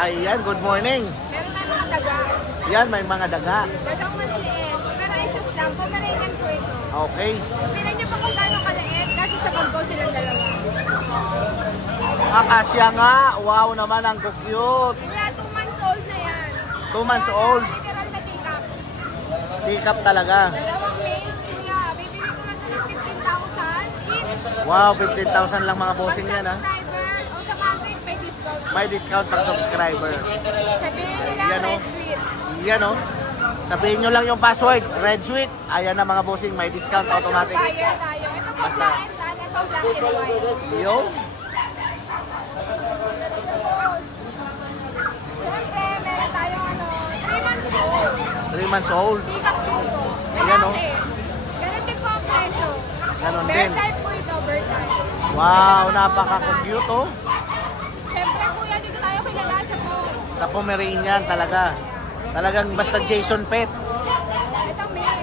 Ayan, good morning. Meron na mga daga. Yan, may mga daga. Dagang maliliit. Pero isos lang. Pomeranian po ito. Okay. Tingnan nyo pa kung gano'ng kaliit kasi sa bangko silang dalawa. Akasya nga. Wow naman, ang cute. Kaya 2 months old na yan. 2 months old. Literal na tikap. Tikap talaga. Dalawang male. Kuya, bibili ko lang ito ng 15,000. Wow, 15,000 lang mga bossing yan ha. Subscriber, automatic may discount. May discount pag subscriber. Sabihin nila, Ayan, oh. red sweet. Yan o. Sabihin nyo lang yung password. Red Sweet. Ayan na mga bossing. May discount automatic. Buyer tayo. Ito po Basta. black and tan. Ito black and white. Yo. Siyempre, meron tayong 3 months old. 3 months old. Tikap dito. Ayan, oh. Ganun din po ang presyo. Ganon Bear din. type po ito, bear type. Wow, napaka-cute oh. Siyempre, kuya, dito tayo kilala sa po. Sa Pomeranian talaga. Talagang basta Jason Pet. Ito, May.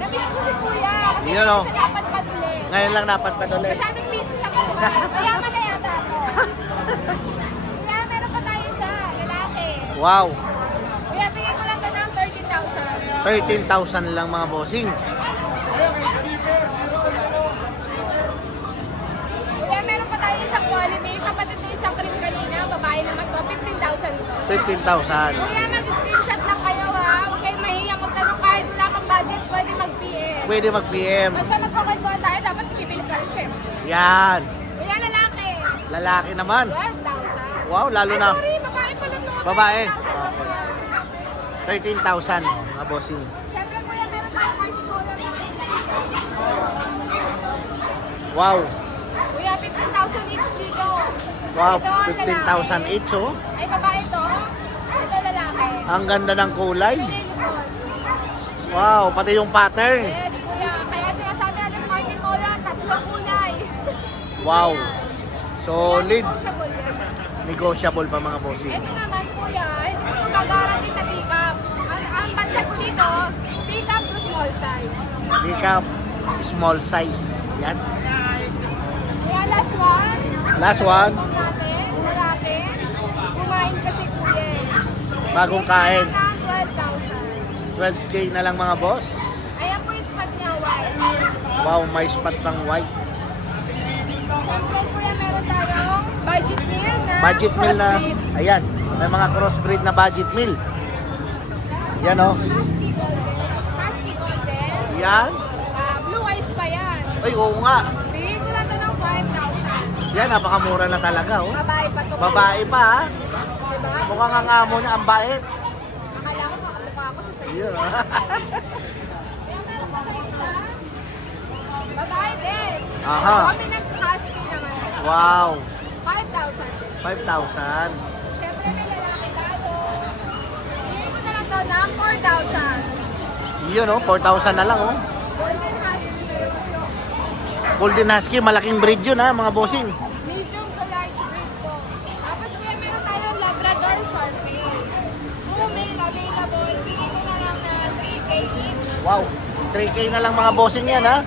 Namiss ko si kuya. Kasi Yun, hindi oh. siya dapat paduli. Ngayon lang napadpad ulit. Masyadong busy sa kuha. Mayaman na yata ako. Kuya, meron pa tayo isa. Lalaki. Wow. Kuya, tingin ko lang ito ng 13,000. 13,000 lang mga bossing. Kuya, meron pa tayo isang quality. Kapatid na isang cream kanina. Babae naman to. 15,000 to. 15,000. Kuya, mag-screenshot lang kayo ha. Huwag kayong mahiya magtanong kahit wala kang budget. Pwede mag-PM. Pwede mag-PM. Basta magkakwentuhan tayo. Dapat bibili ka rin syempre. Yan. Kuya, lalaki. Lalaki naman. 12,000. Wow, lalo na. Sorry, babae pala to. Babae. 13,000 to, kuya. 13,000 mga bossing. Siyempre, kuya, meron tayong multicolor. Wow. Kuya, 15,000 each dito. Wow, Ito, ang 15,000 lalaki. each oh. Ay, babae to. Ito, lalaki. Ang ganda ng kulay. Unicorn. Wow, pati yung pattern. Yes, kuya. Kaya sinasabi natin multicolor, tatlong kulay. Wow. Solid. Negotiable yan. Negotiable pa mga bossing. Ito naman, kuya, hindi ko mag-guarantee na pick-up. Ang bansa ko dito, pick-up to small size. Makeup, small size. Yan. Kaya last one. Last one. Itong natin, lalaki. Kumain kasi kuya eh. Bagong kain. Kaya na 12,000. 12K na lang mga boss. Ayan po yung spot niya, white. Wow, may spot ng white. Siyempre kuya, meron tayong budget meal na Budget meal na, crossbreed. ayan, may mga crossbreed na budget meal. Yan o. Husky golden. Yan. Blue eyes pa yan. Ay, oo nga. Bigyan ko lang ito ng 5,000. Yan, napakamura na talaga oh. Babae pa to. Babae pa ha. Diba? Mukhang ang amo niya, ang bait. Akala ko makamukha ako sa sa'yo. Yan ah. Kaya meron pa tayo isa. Babae din. Aha. Kami nag-husky naman. Wow. 5,000. 5,000. Siyempre may lalaki tayo. Bigyan ko na lang ito ng 4,000. Yun oh, 4,000 na lang oh. Golden husky. Golden Husky, malaking breed yun ha mga bossing. Medium to large breed po. Tapos kuya meron tayong Labrador Shorthair. Two male available. Bigyan ko na lang na 3K each. Wow, 3K na lang mga bossing yan ha.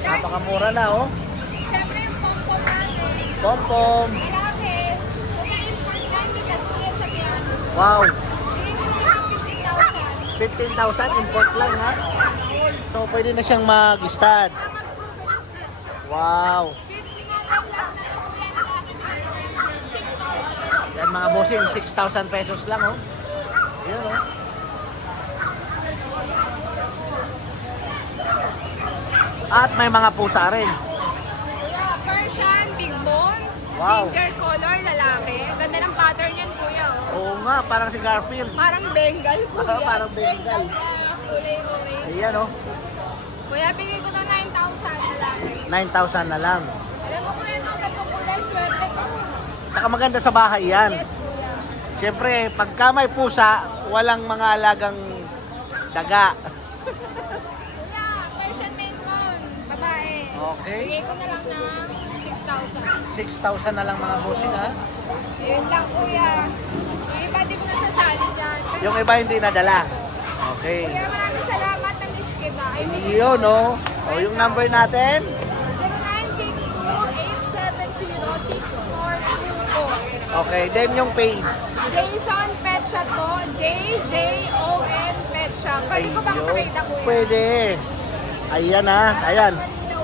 Napakamura na oh. Siyempre yung pompom natin. Pom-pom. Malaki. Kuya import na hindi ka kuya sa piano. Wow, Bigyan ko na lang 15,000. 15,000 import lang ha. So pwede na siyang mag-stud. Wow. 50 na lang last na ito kuya na bakit. Yan mga bossing, 6,000 pesos lang oh. Yan oh. At may mga pusa rin. Kuya, Persian, big bone. Wow. Ginger color, lalaki. Ang ganda ng pattern yan kuya. Oh. Oo nga, parang si Garfield. Parang Bengal kuya. Parang Bengal. Kulay orange. Ayan oh. Kuya, bigay ko na 9,000 lalaki. 9,000 na lang. Alam mo kuya, no, ganito kulay, swerte ko. Tsaka maganda sa bahay yan. Yes kuya. Siyempre, pagka may pusa, walang mga alagang daga. Kuya, Persian Maine Coon, babae. Okay. Bigay ko na lang ng 6,000. 6,000 na lang mga bossing ha. Ayun lang kuya. Yung iba di ko nasasali dyan. Yung iba hindi nadala. Okay. Kuya, maraming salamat ng iskiba. I miss you. Yun oh. O yung number natin. 0962-870-6424. Okay, then yung page. Jason Pet Shop po. J-J-O-N Pet Shop. Pwede ko bang pakita kuya? Pwede. Ayan ayan.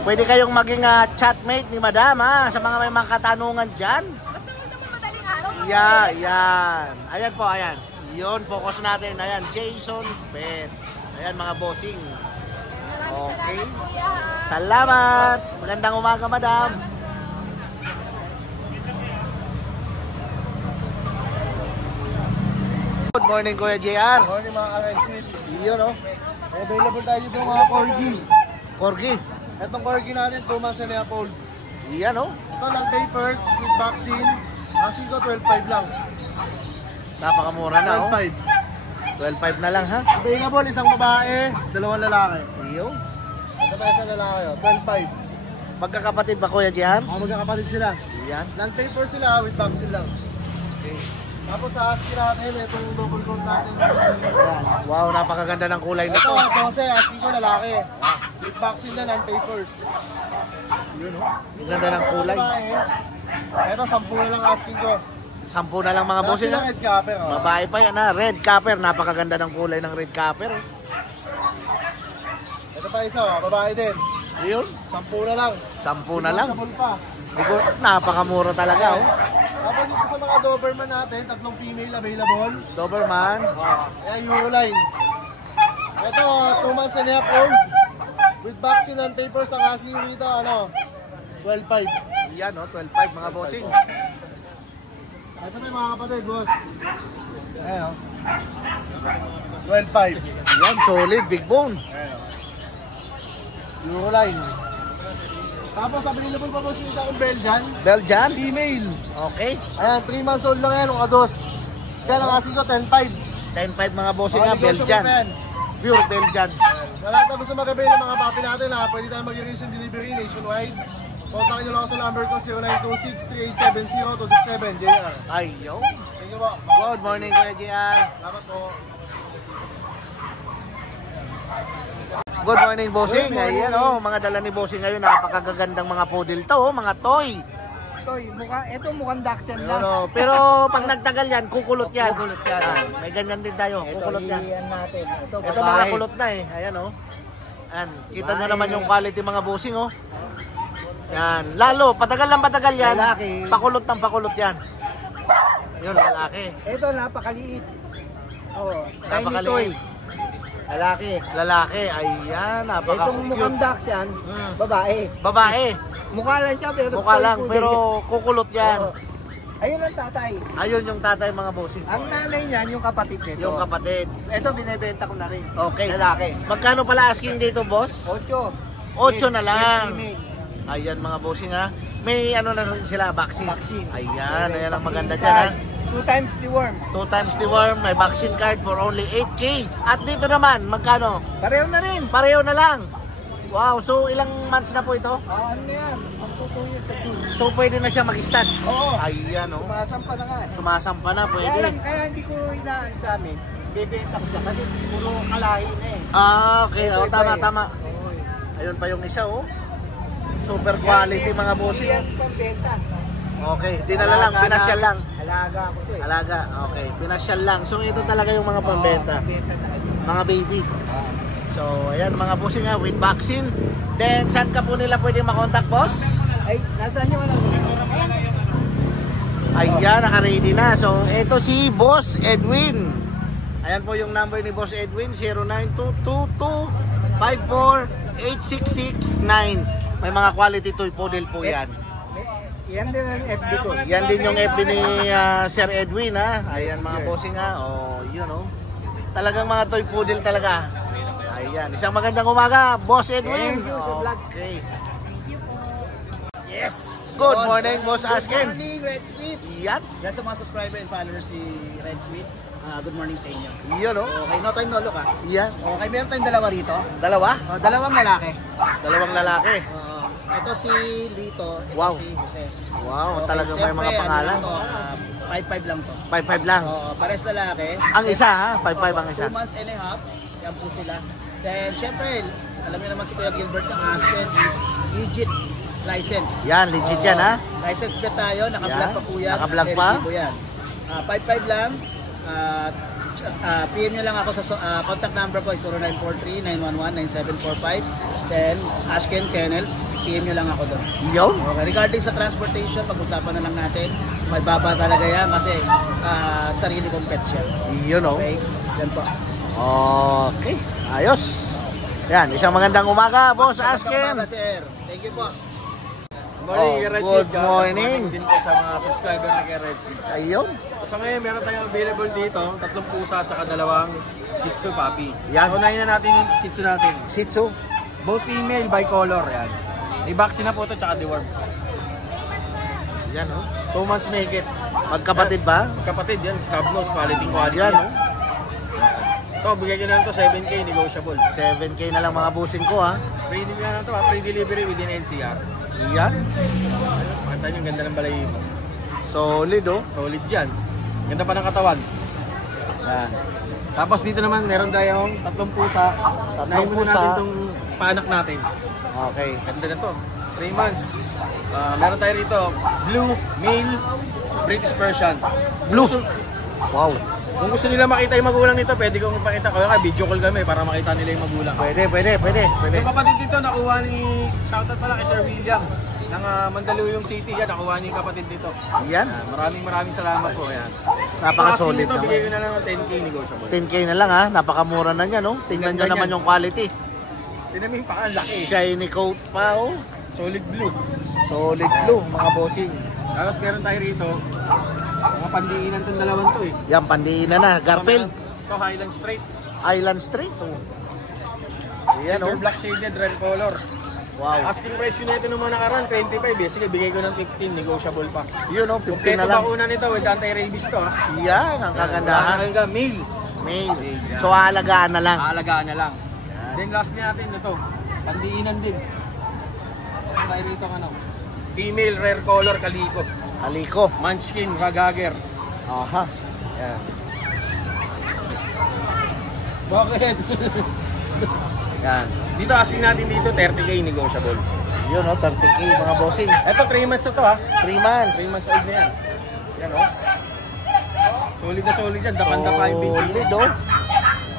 Pwede kayong maging chatmate ni Madam sa mga may mga katanungan dyan. Basta mo ito madaling araw. Yan. Ayan po, ayan. Yun, focus natin. Ayan, Jason Pet. Ayan mga bossing. Maraming salamat kuya ha. Salamat. Magandang umaga, Madam. Good morning, Kuya JR. Good morning mga ka-Red Sweet. Yun, oh. Available tayo dito mga Corgi. Corgi. Itong Corgi natin, 2 months na old. Yan, oh. Ito lang papers with vaccine. Asking ko 12.5 lang. Napakamura na, oh. 12.5. 12.5 na lang, ha? Available, isang babae, 2 lalaki. Yun. Ito pa isang lalaki, 12.5. Magkakapatid ba, Kuya JR? Magkakapatid sila. Yan. Non-paper sila with vaccine lang. Okay. Tapos sa asking natin, itong double coat natin. Wow, napakaganda ng kulay Ito, nito. 12, asking ko lalaki. With vaccine na, non-papers. Yun, oh. Ang ganda ng kulay. Ito, 10 na lang asking ko. 10 na lang mga bossing, ha? Red Capper, oh. Babae pa yan, ha? Red Capper. Napakaganda ng kulay ng red capper. Ito pa isa, babae din. Yun. 10 na lang. 10 na lang. Negotiable pa. Napakamura talaga, oh. Tapos dito sa mga Doberman natin, 3 female available. Doberman. Kaya Euroline. Ito, 2 months and a half old. With vaccine and papers, ang asking dito, 12.5. Yan, oh. 12.5 mga bossing. Ito na yung mga kapatid, boss. Ayan, 12.5. Yan, solid. Big bone. Euroline. Tapos, available pa boss yung isang Belgian. Belgian. Female. Okay. Ayan, 3 months old lang yan, ang ados. Kaya ang asking ko, 10.5. 10.5 mga bossing, ha? Negotiable Belgian. pa yan. Pure Belgian. Sa lahat na gusto mag-avail ng mga papi natin, pwede tayo mag-arrange ng delivery nationwide. Kontakin nyo lang ako sa number ko, 0926-3870-267, JR. Ay, yo. Thank you po. Good morning, Kuya JR. Salamat po. Good morning, bossing. Good morning. Ayan, oh. Mga dala ni bossing ngayon. Napakagagandang mga poodle to, oh. Mga toy. Mukhang Dachshund Yun, oh. Pero pag nagtagal yan, kukulot yan. Kukulot yan. Yan. May ganyan din tayo. Kukulot yan. natin. Ito mga kulot na eh. Ayan, oh. Yan. Kita nyo naman yung quality mga bossing, oh. Yan. Lalo, patagal lang patagal yan. Lalaki. Pakulot ng pakulot yan. Yun, lalaki. Ito, napakaliit. Oh, Napakaliit. Lalaki. Lalaki. Ayan, Itong napaka-cute. mukhang Dachshund, Hmm. babae. Babae. Mukha lang siya, pero Mukha lang, poodle. pero kukulot yan. Oo. Ayun ang tatay. Ayun yung tatay mga bossing. Ang nanay niyan, yung kapatid nito. Yung kapatid. Ito, binibenta ko na rin. Okay. Lalaki. Magkano pala asking dito, boss? 8. 8 na lang. Female. Ayan mga bossing, ha. May ano na rin sila, vaccine. Vaccine. Ayan, ayan ang maganda Vaccine dyan, ha. card. 2 times the worm. 2 times the worm, may vaccine card for only 8K. At dito naman, magkano? Pareho na rin. Pareho na lang. Wow, so ilang months na po ito? Ano na yan? Ang 2 years sa June. So pwede na siya mag-stud. Oo. Ayan, oh. Sumasampa na nga. Sumasampa na, Kaya pwede. lang, kaya hindi ko inaan sa amin. Bebenta ko siya kasi puro kalahi na eh. Okay. Oh, tama, tama. Oo. Ayun pa yung isa, oh. Super quality mga bossing. Yan pambenta. Okay, dinala lang, pinasyal lang. Alaga ko to eh. Alaga, okay. Pinasyal lang. So ito talaga yung mga pambenta. Pambenta talaga. Mga baby. So ayan mga bossing, ha, with vaccine. Then saan ka po nila pwede makontak, boss? Ay, nasaan yung ano? Ayan, naka-ready na. So ito si Boss Edwin. Ayan po yung number ni Boss Edwin, 0922-54-8669. May mga quality toy poodle po yan. Yan din ang FB ko. Yan din yung FB ni Sir Edwin, ha. Ayan mga bossing, ha. Oh, yun, oh. Talagang mga toy poodle talaga. Ayan, isang magandang umaga, Boss Edwin. Thank you sa vlog. Okay. Yes! Good morning, Boss Askin. Good morning, Red Sweet. Yan, Yan sa mga subscriber and followers ni Red Sweet. Good morning sa inyo. yun, oh. Okay, no time no look ha. Yan. Okay, meron tayong dalawa rito. Dalawa? Dalawang lalaki. Dalawang lalaki. Ito si Lito, ito Wow. si Jose. Wow, Okay, talagang may siyempre, mga pangalan. 5-5 lang to. 5-5 lang. Pares lalaki. Ang isa, ha? 5-5 ang isa. 2 months and a half. Yan po sila. Then, syempre, alam niyo naman si Kuya Gilbert ng Aspen is legit license. Yan, legit yan, ha? License plate tayo, naka-vlog Yan. pa po yan. Naka-vlog LG pa? po yan. 5-5 lang. PM nyo lang ako sa contact number ko is 0943-911-9745. Then, Ashken Kennels, PM nyo lang ako doon. Yo. Okay, regarding sa transportation, pag-usapan na lang natin. May baba talaga yan kasi sarili kong pets yan. Yun oh. Okay, yan po. Okay. Ayos. Yan, isang magandang umaga, Boss Magandang Ashken. umaga, sir. Thank you po. Oh, good morning. Din po sa mga subscriber ni Kuya Red Seed. Ayun. So ngayon meron tayong available dito, 3 pusa at saka 2 Shih Tzu puppy. Yan. Unahin na natin yung Shih Tzu natin. Shih Tzu. Both female, bicolor. Yan. May vaccine na po ito, tsaka deworm. Yan oh. 2 months mahigit. Magkapatid ba? Kapatid yan, scab nose, quality. Yan oh. Ito, bigay ko na lang ito, 7K, negotiable. 7K na lang mga busing ko ha. Free nga na ito, free delivery within NCR. Yan. Makita nyo, ganda ng balay. Solid oh. Solid yan. Ganda pa ng katawan. Yan. Tapos dito naman, meron tayong 3 pusa. Nahin muna pusa. natin itong paanak natin. Okay. Ganda na to. 3 months. Meron tayo rito, blue, male, British Persian. Blue. Wow. Kung gusto nila makita yung magulang nito, pwede kong ipakita ko. Kaya video call kami para makita nila yung magulang. Pwede. Yung kapatid dito, nakuha ni, shoutout pala kay Sir William ng Mandaluyong City. Yan, nakuha ni yung kapatid dito. Yan. Maraming salamat po. Yan. Napaka-solid Ito, bigay ko naman. na lang ng 10K negotiable. 10K na lang ha. Napakamura na yan oh. Tingnan nyo Ganda naman yan. yung quality. Tinan mo yung paka, laki. Shiny coat pa oh. Solid blue. Solid blue mga bossing. Tapos meron tayo rito, mga pandiinan itong dalawang to eh. Yan, pandiinan na. Garfield. Ito, Highland Straight. Island Street oh. Yan oh. Silver black shaded, red color. Wow. Asking price ko na ito nung mga nakaraan, 25 eh. Sige, bigay ko ng 15, negotiable pa. Yun oh, 15 Kompleto na lang. bakuna nito with anti-rabies to ha. Yan, ang kagandahan. Hanggang male. Mail. So, aalagaan na lang. Aalagaan na lang. Then last natin ito, pandiinan din. Meron tayo rito ano. Female rare color kaliko. Aliko. Munchkin, Ragager. Aha. Yan. Bakit? Yan. Dito asking natin dito 30K negotiable. Yun oh, 30K mga bossing. Ito 3 months na to ha. 3 months. 3 months old na yan. Yan oh. Solid na solid yan. Dapan-dapa yung binti. Solid oh.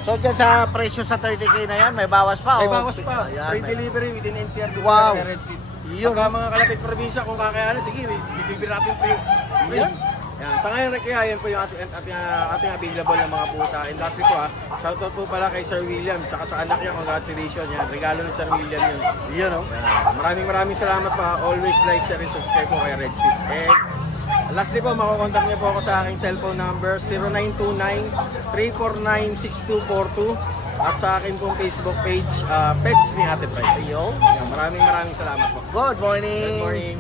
So dyan sa presyo sa 30K na yan, may bawas pa May oh. bawas pa. Ayan, Free may- delivery within NCR. Wow. Red Street. Yun. Pagka mga kalapit probinsya, kung kakayanan, sige, bibigyan natin free. Yan. Yan. Sa ngayon, kaya yan po yung ating available na mga pusa. And lastly po shoutout po pala kay Sir William, tsaka sa anak niya, congratulations. Yan, regalo ni Sir William yun. Yun oh. Yan. Maraming salamat pa. Always like, share, and subscribe po kay Red Sweet. And lastly po, makukontak niyo po ako sa aking cellphone number 0929-349-6242 at sa akin pong Facebook page, Pets ni Ate Fred. Yan. Maraming salamat po. Good morning. Good morning.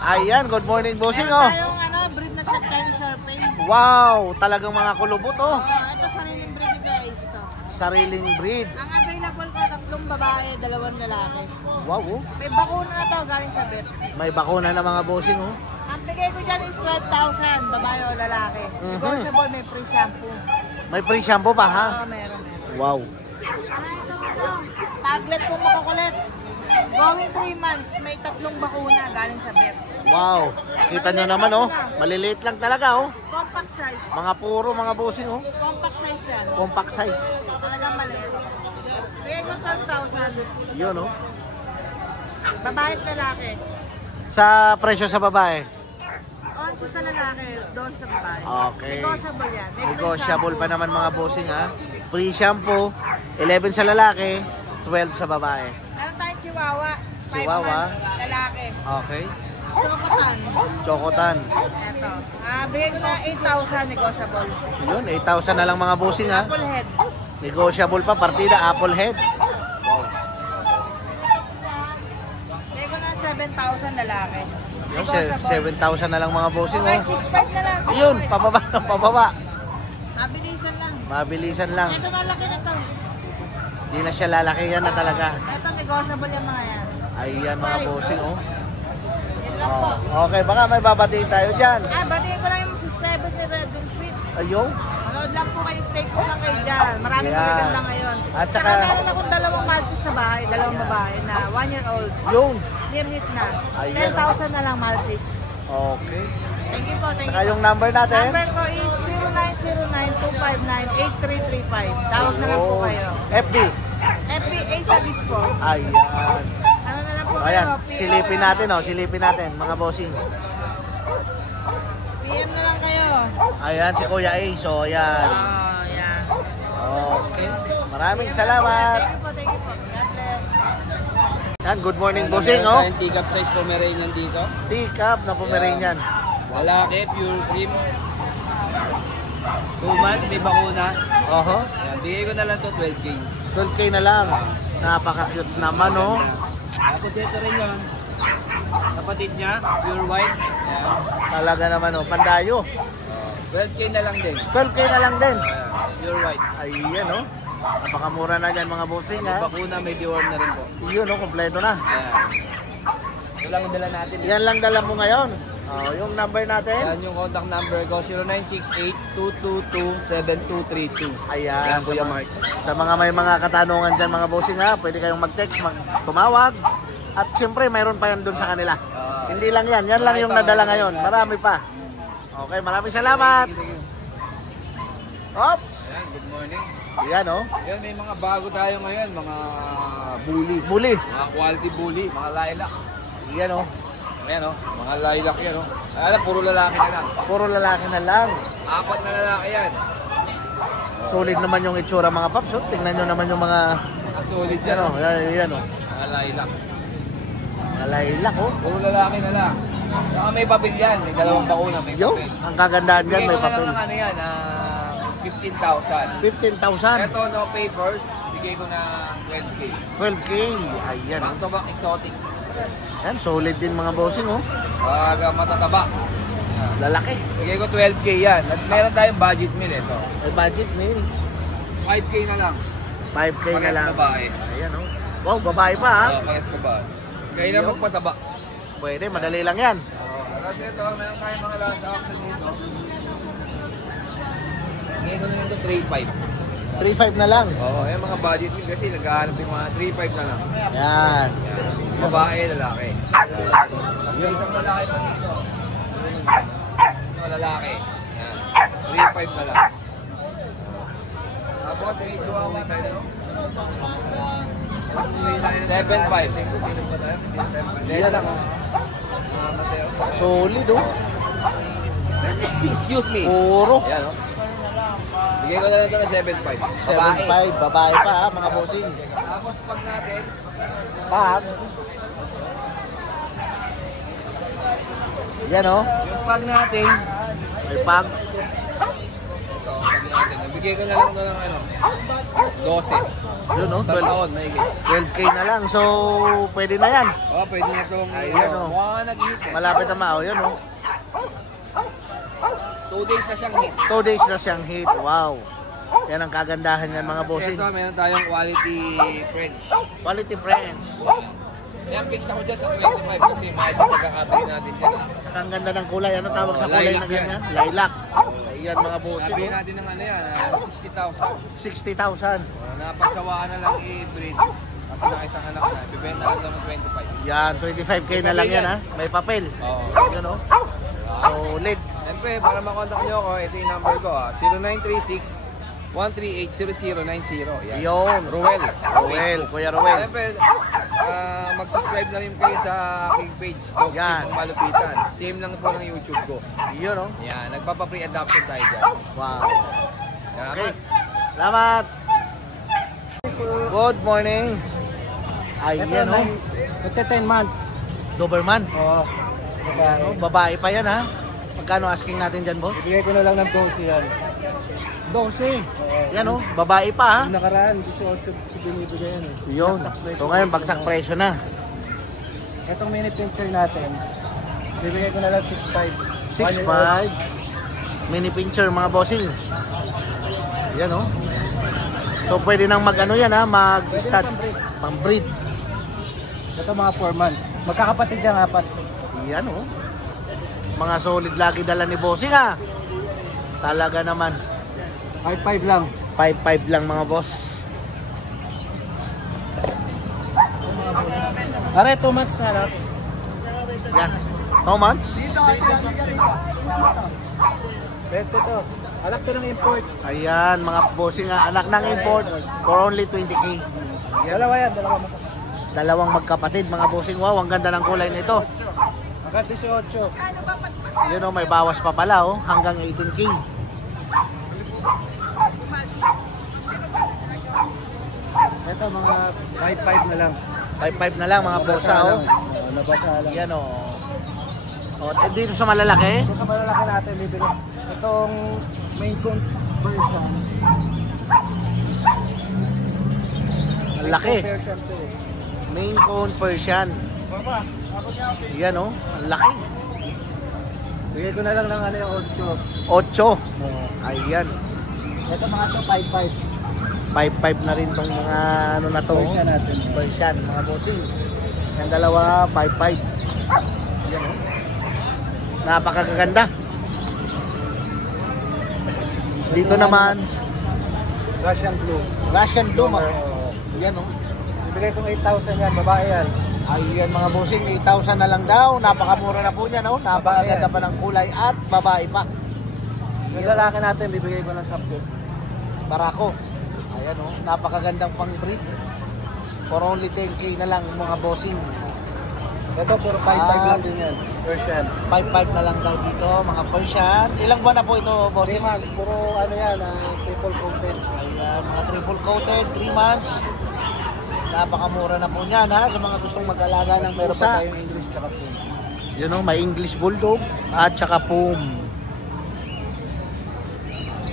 Ayan, good morning bossing oh. Tayong breed na siya Chinese Sharpei. Wow, talagang mga kulubot oh. Ito sariling breed ni guys to. Sariling breed. Ang available ko, 3 babae, 2 lalaki. Wow oh. May bakuna na to galing sa vet. May bakuna na mga bossing oh. Ang bigay ko dyan is 12,000, babae o lalaki. Negotiable, may free shampoo. May free shampoo pa ha? Oo, meron. Wow. Paglet po makukulit. Going 3 months, may 3 bakuna galing sa vet. Wow. Kita nyo naman oh. Maliliit lang talaga oh. Compact size. Mga puro mga bossing oh. Compact size yan. Compact size. Talagang maliit. Bigay ko 12,000. Yun oh. Babae at lalaki. Sa presyo sa babae. 11 sa lalaki, 2 sa babae. Okay. Negotiable yan. May free Negotiable shampoo. pa naman mga bossing ha. Free shampoo. 11 sa lalaki. 12 sa babae. Meron tayong chihuahua. 5 Chihuahua. months, lalaki. Okay. Chocotan. Chocotan. Eto. Bigay ko na 8,000 negotiable. Yun, 8,000 na lang mga bossing ha. Apple head. Negotiable pa. Partida, apple head. Bigay ko na 7,000 lalaki. Yun, Negotiable. 7,000 na lang mga bossing Okay, oh. 6,500 na lang. Yun, pababa ng pababa. Mabilisan lang. Mabilisan lang. Ito na laki na to. Di na siya lalakihan na talaga. Ito negotiable yung mga yan. Ayan mga bossing oh. Yan lang po. Okay, baka may babatiin tayo dyan. Batiin ko lang yung subscribers ni Red Sweet. Ayun. Manood lang po kayo, stay po lang kayo dyan. Maraming Yes. magaganda ngayon. At Saka saka- meron akong 2 Maltese sa bahay, 2 babae na 1 year old. Yun. near hit na. Ayan. 10,000 na lang Maltese. Okay. Thank you po, thank Saka you. yung number natin? Number ko is 0909-259-8335. Tawag na lang po kayo. FB. FBA sa dispo. Ayan. Ano na lang po Ayan, kayo? silipin natin, oh. Silipin natin, mga bossing. PM na lang kayo. Ayan, si Kuya A. So, ayan. Oh, yan. Okay. Maraming salamat. Thank you po, thank you po. God bless. Yan, good morning, bossing, oh. Meron tayong teacup size Pomeranian dito. Teacup na Pomeranian. Lalaki, pure cream. 2 months, may bakuna. Oho. Yan, bigay ko na lang to 12K. 12K na lang. Napaka-cute naman, oh. Tapos ito rin yun. Kapatid niya, pure white. Yan. Talaga naman, oh. Pandayo. 12K na lang din. 12K na lang din. Yan, pure white. Ayan, oh. Napakamura na dyan, mga bossing, May ha. bakuna, may deworm na rin po. Yun, oh. Kompleto na. Yan. Ito lang ang dala natin. Yan lang dala mo ngayon. Oh, yung number natin. Yan yung contact number ko, 0968-222-7232. Ayan. Yan, Kuya Mark. Sa mga may mga katanungan dyan, mga bossing, ha. Pwede kayong mag-text, tumawag. At syempre, mayroon pa yan dun sa kanila. Hindi lang yan. Yan lang yung nadala ngayon. Marami pa. Okay, maraming salamat. Oops. Yan, good morning. Yan, oh. Yan, may mga bago tayo ngayon, mga bully. Bully. Mga quality bully, mga lilac. Yan, oh. Ayan o, mga lilac yan o. Alam, puro lalaki na lang. Puro lalaki na lang. 4 na lalaki yan. Solid naman yung itsura, mga paps. Oh. Tingnan nyo naman yung mga... Solid yan Yan, o. oh. Yan, oh. Mga lilac. Mga lilac, oh. Puro lalaki na lang. Saka may papel yan, may dalawang bakuna, may Yo, papel. ang kagandahan dyan, Bigay may ko na lang papel. ng ano yan, 15,000. 15,000. Ito, no papers, bigay ko na 12K. 12K. Ayan, oh. Bang tobak exotic. Yan, solid din mga bossing, oh. Matataba. Lalaki. Bigay ko 12K yan. At meron tayong budget meal ito. May budget meal. 5K na lang. 5K na Parehas lang. babae. Ayan, oh. Wow, babae pa, ha. Parehas babae. Kaya na Yo. magpataba. Pwede, madali lang yan. Kasi ito, meron tayong mga last option dito. Ngayon ko na lang ito, 3.5. 3.5 na lang. Oo, yung mga budget meal kasi naghahanap yung mga 3.5 na lang. Yan. Yan. Babae, lalaki. May isang lalaki pa dito. Ito, lalaki. Yan. 3.5 na lang. Tapos, may chihuahua tayo. 7.5. Yan lang. Solid, oh. Excuse me. Puro. Yan, oh. Bigay ko na lang ito ng 7.5. Babae. 7.5. Babae pa, ha, mga bossing. Tapos pag natin, Pag. Yan, oh. yung pag natin, May pag. ito, pag natin, bigay ko na lang ito ng ano, 12. Yun, oh. Sa taon, maigit. 12K na lang. So, pwede na yan. Oh, pwede na itong Ayan, oh. mukha nag-hit eh. Malapit na mao. Yun, oh. 2 days na siyang hit. 2 days na siyang hit. Wow. Yan ang kagandahan yan, mga bossing. Ito, meron tayong quality French. Quality friends. Ayan, fix ako dyan sa 25 kasi mahal yung pagkakabili natin dyan. Saka ang ganda ng kulay. Ano tawag sa Oh, kulay lilac na ganyan? Lilac. Ayan, mga bossing. Nabili Oh. natin ng ano yan, 60,000. 60,000. Napagsawaan na lang i-breed. Kasi na isang anak na, bibenta na ito ng 25. Yan, 25K na lang yan, ha. May papel. Oo. Yun, oh. Solid. Siyempre, para makontak nyo ako, ito yung number ko, 0936-138-0090. Yan. Yun. Ruel. Ruel, Kuya Ruel. Siyempre, mag-subscribe na rin kayo sa aking page, Dog Yan. Sipong Malupitan. Same lang po ng YouTube ko. Yun, oh. Yan, nagpapa-pre-adoption tayo dyan. Wow. Salamat. Okay. Salamat. Good morning. Ayan, oh. Magka 10 months. Doberman. Oo. Ayan, oh. Babae pa yan, ha. Magkano asking natin dyan, boss? Ibigay ko na lang ng 12 yan. 12. Yan, oh. Babae pa, ha. Yung nakaraan, 18 binibigay yan eh. Yun. So ngayon, bagsak presyo na. Itong mini pincher natin, bibigay ko na lang 6.5. 6.5. Mini pincher, mga bossing. Yan, oh. So pwede nang mag-ano yan, ha. Mag-stud. Pang-breed. Ito mga 4 months. Magkakapatid yan, 4. Yan, oh. Mga solid lagi dala ni bossing, ha. Talaga naman. 5.5 lang. 5.5 lang, mga boss. Are, 2 months na lang. Yan. 2 months. Bento to. Anak to ng import. Ayan, mga bossing anak ng import for only 20k. Dalawa yan, dalawa mo. Dalawang magkapatid mga bossing. Wow, ang ganda ng kulay nito. Hanggang 18. Yun o, may bawas pa pala oh, hanggang 18k. Ito mga 5-5 na lang. 5-5 na lang mga bossa oh. Nabasa lang. Yan o. O, dito sa malalaki. Ito sa malalaki natin, bibili. Itong main con version. Ang laki. Version to eh. Main Cone Persian. Baba, ako niya ako. Yan o, ang laki. Bigay ko na lang ng ano yung 8. Ayan. Ito mga to 5-5. 5-5 na rin tong mga ano na to. Persian natin. Persian, mga bossing. Yung dalawa, 5-5. Yan o. Napakaganda. Dito naman, Russian blue. Russian Blue. Yan o. Bibigay kong 8,000 yan, babae yan. Ayan mga bossing, 8,000 na lang daw. Napakamura na po niya, no? Napakaganda pa ng kulay at babae pa. Yung lalaki natin, bibigay ko ng 10. Barako. Ayan o, napakagandang pang breed. For only 10k na lang mga bossing. Ito, puro 5-5 lang din yan. Persian. 5-5 na lang daw dito mga Persian. Ilang buwan na po ito 3 bossing? months, puro ano yan, triple coated. Ayan, mga triple coated, 3 months. Napakamura na po niyan ha, sa mga gustong mag-alaga ng Meron pa pusa. tayong English tsaka full. Yun o, may English Bulldog at saka Pum.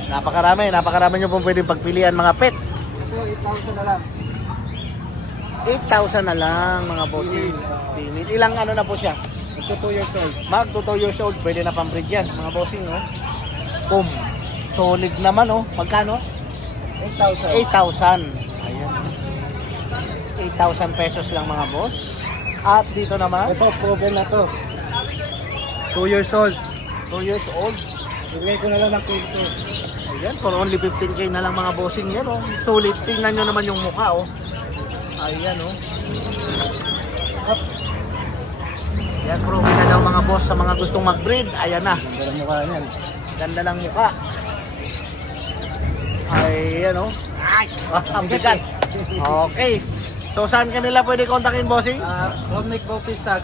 Napakarami nyo pong pwedeng pagpilian mga pet. Ito, 8,000 na lang. 8,000 na lang mga bossing. Limit. Ilang ano na po siya? Ito 2 years old. Mag 2 years old, pwede na pang breed yan mga bossing oh. Pum. Solid naman oh. Magkano? 8,000. 8,000. Ayan. 8,000 pesos lang mga boss. At dito naman, Ito, proven na to. 2 years old. 2 years old. Bibigay ko na lang ng 15. Ayan, for only 15k na lang mga bossing yan oh. Solid. Tingnan nyo naman yung mukha oh. Ayan oh. Up. Yan, proven na daw mga boss sa mga gustong mag-breed. Ayan na. Ganda ng mukha niyan. Ganda ng mukha. Ayan oh. Ay, ang bigat. Okay. So saan kanila pwede kontakin bossing? Romnick Bautista,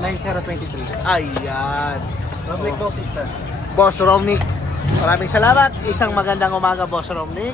0935-648-9023. Ayan. Romnick Bautista. Boss Romnick. Maraming salamat. Isang magandang umaga Boss Romnick.